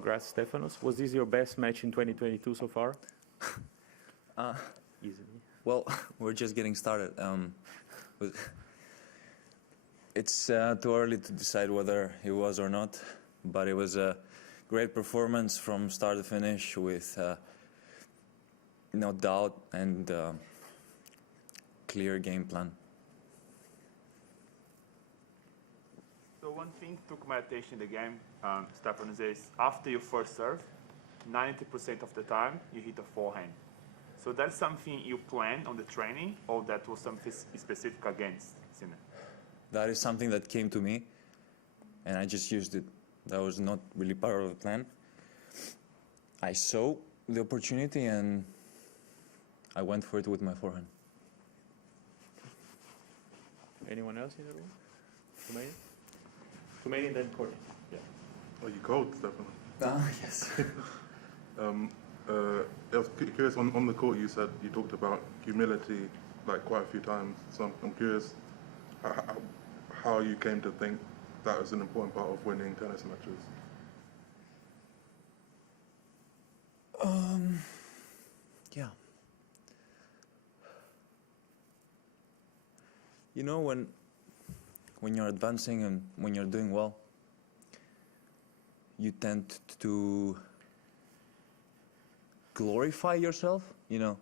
Congrats, Stefanos. Was this your best match in 2022 so far? Easily. Well, we're just getting started. It's too early to decide whether it was or not, but it was a great performance from start to finish with no doubt and clear game plan. So one thing took my attention in the game, Stefanos, is after your first serve, 90% of the time you hit a forehand. So that's something you planned on the training, or that was something specific against Sinner? That is something that came to me, and I just used it. That was not really part of the plan. I saw the opportunity, and I went for it with my forehand. Anyone else in the room? Romanian, then Courtney. Yeah. Are you cold, Stefanos? Yes. I was curious, on the court you said you talked about humility like quite a few times, so I'm curious how you came to think that was an important part of winning tennis matches. Yeah. You know, when you're advancing and when you're doing well, you tend to glorify yourself, you know,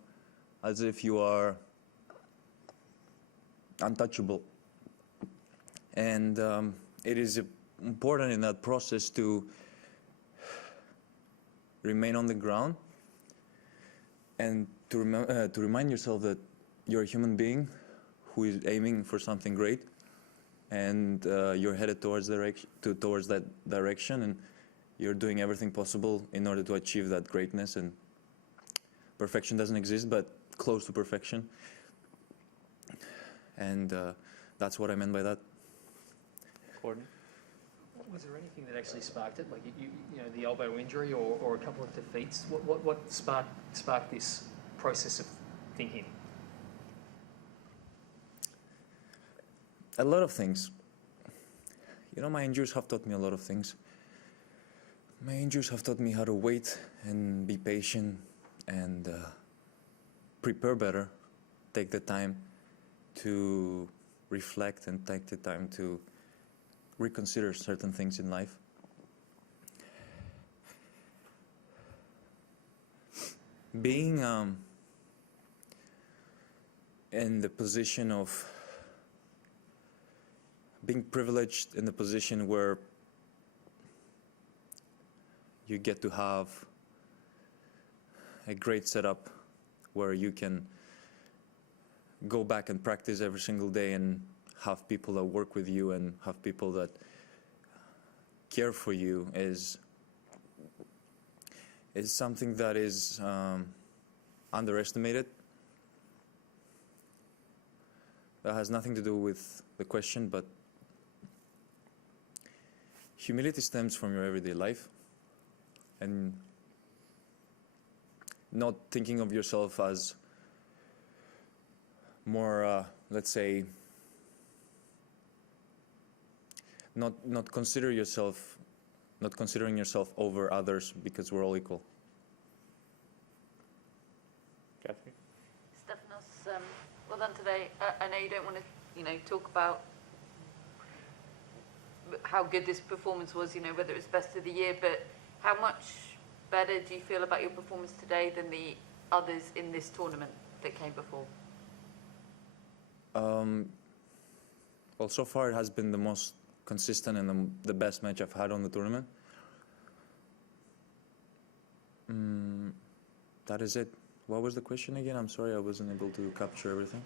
as if you are untouchable. And it is important in that process to remain on the ground and to remind yourself that you're a human being who is aiming for something great, and you're headed towards that direction, and you're doing everything possible in order to achieve that greatness. And perfection doesn't exist, but close to perfection. And that's what I meant by that. Courtney? Was there anything that actually sparked it, like you know, the elbow injury or a couple of defeats? What sparked this process of thinking? A lot of things. You know, my injuries have taught me a lot of things. My injuries have taught me how to wait and be patient and prepare better, take the time to reflect and take the time to reconsider certain things in life. Being in the position of being privileged, in the position where you get to have a great setup where you can go back and practice every single day and have people that work with you and have people that care for you is something that is underestimated. That has nothing to do with the question, but humility stems from your everyday life and not thinking of yourself as more, let's say, not considering yourself over others, because we're all equal. Catherine? Stefanos, well done today. I know you don't want to, talk about how good this performance was, whether it's best of the year, but how much better do you feel about your performance today than the others in this tournament that came before? Well, so far it has been the most consistent and the best match I've had on the tournament. That is it. What was the question again? I'm sorry, I wasn't able to capture everything.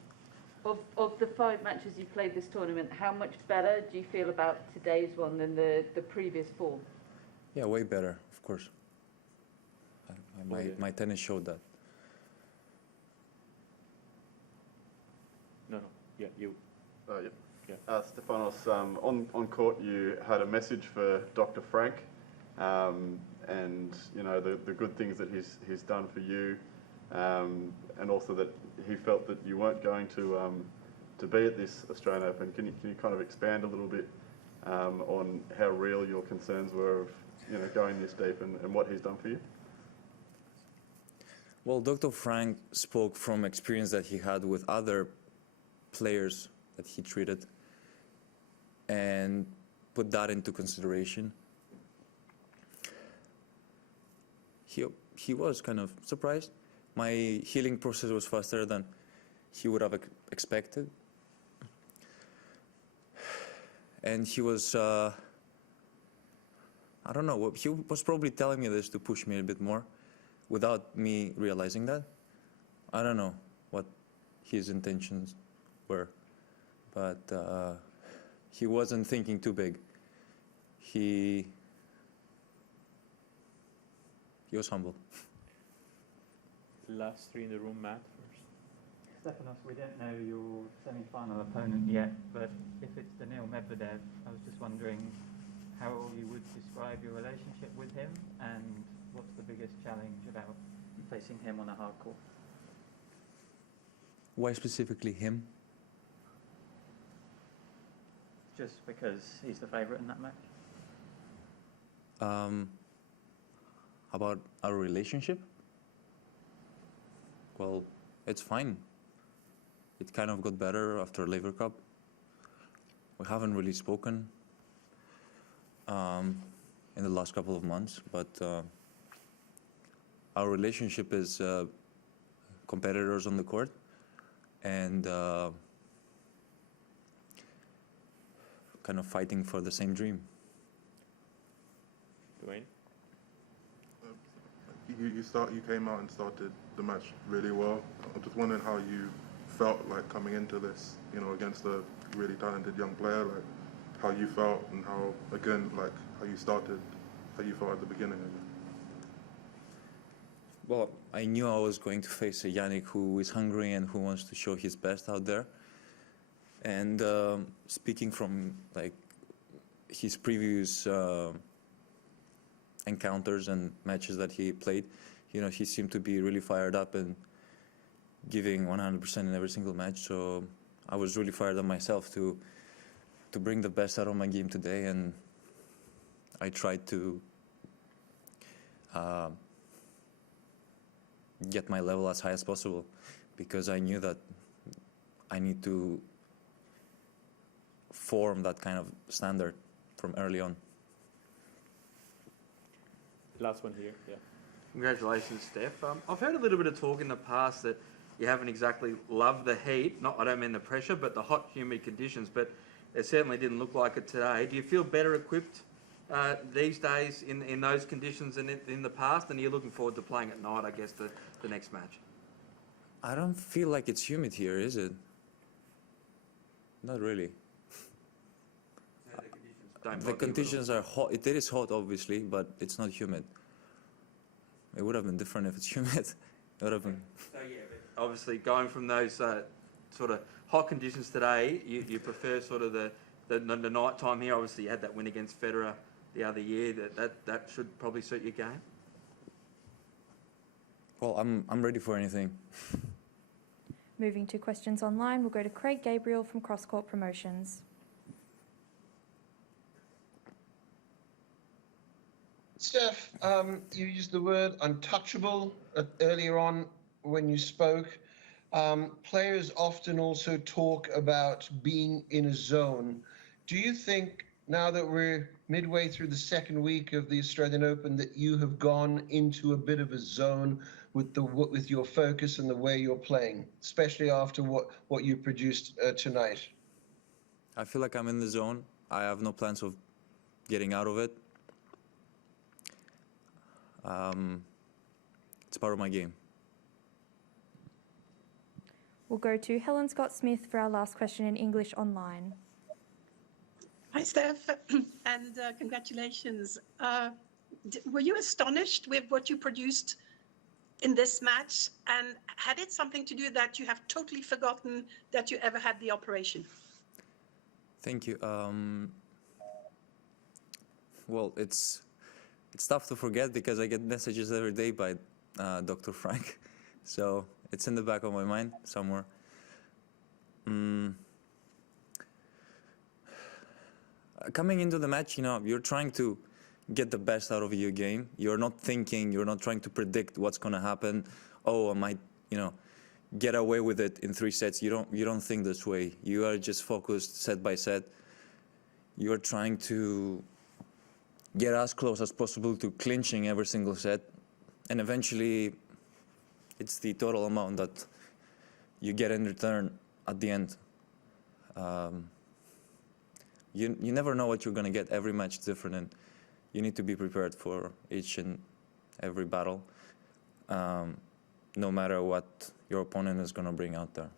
Of the 5 matches you played this tournament, how much better do you feel about today's one than the previous 4? Yeah, way better, of course. My tennis showed that. No. Yeah, you. Yeah. Stefanos, on court you had a message for Dr. Frank, and the good things that he's done for you, and also that he felt that you weren't going to be at this Australian Open. Can you kind of expand a little bit on how real your concerns were of going this deep and what he's done for you? Well, Dr. Frank spoke from experience that he had with other players that he treated and put that into consideration. He was kind of surprised. My healing process was faster than he would have expected. And he was, I don't know, he was probably telling me this to push me a bit more without me realizing that. I don't know what his intentions were, but he wasn't thinking too big. He was humble. Last three in the room, Matt first. Stefanos, we don't know your semi-final opponent yet, but if it's Daniil Medvedev, I was just wondering how you would describe your relationship with him and what's the biggest challenge about facing him on a hard court? Why specifically him? Just because he's the favourite in that match? About our relationship? Well, it's fine. It kind of got better after Laver Cup. We haven't really spoken in the last couple of months, but our relationship is competitors on the court and kind of fighting for the same dream. Dwayne? You came out and started the match really well. I'm just wondering how you felt like coming into this, against a really talented young player, like how you felt and how, again, like how you started, how you felt at the beginning. Well, I knew I was going to face a Yannick who is hungry and who wants to show his best out there. And speaking from like his previous encounters and matches that he played, he seemed to be really fired up and giving 100% in every single match. So I was really fired up myself to bring the best out of my game today, and I tried to get my level as high as possible because I knew that I need to form that kind of standard from early on. Last one here, yeah. Congratulations, Steph. I've heard a little bit of talk in the past that you haven't exactly loved the heat. I don't mean the pressure, but the hot, humid conditions. But it certainly didn't look like it today. Do you feel better equipped these days in those conditions than in the past? And you're looking forward to playing at night, I guess, the next match? I don't feel like it's humid here, is it? Not really. The conditions are hot. It is hot, obviously, but it's not humid. It would have been different if it's humid. It would have been. So yeah, but obviously going from those sort of hot conditions today, you prefer sort of the night time here. Obviously, you had that win against Federer the other year. That should probably suit your game. Well, I'm ready for anything. Moving to questions online, we'll go to Craig Gabriel from Cross Court Promotions. Steph, you used the word untouchable earlier on when you spoke. Players often also talk about being in a zone. Do you think, now that we're midway through the second week of the Australian Open, that you have gone into a bit of a zone with your focus and the way you're playing, especially after what you produced tonight? I feel like I'm in the zone. I have no plans of getting out of it. It's part of my game. We'll go to Helen Scott-Smith for our last question in English online. Hi, Steph, and congratulations. Were you astonished with what you produced in this match? And had it something to do that you have totally forgotten that you ever had the operation? Thank you. Well, it's tough to forget because I get messages every day by Dr. Frank. So it's in the back of my mind somewhere. Coming into the match, you're trying to get the best out of your game. You're not thinking, you're not trying to predict what's going to happen. Oh, I might, get away with it in 3 sets. You don't think this way. You are just focused set by set. You are trying to get as close as possible to clinching every single set. And eventually, it's the total amount that you get in return at the end. You never know what you're going to get. Every match is different, and you need to be prepared for each and every battle, no matter what your opponent is going to bring out there.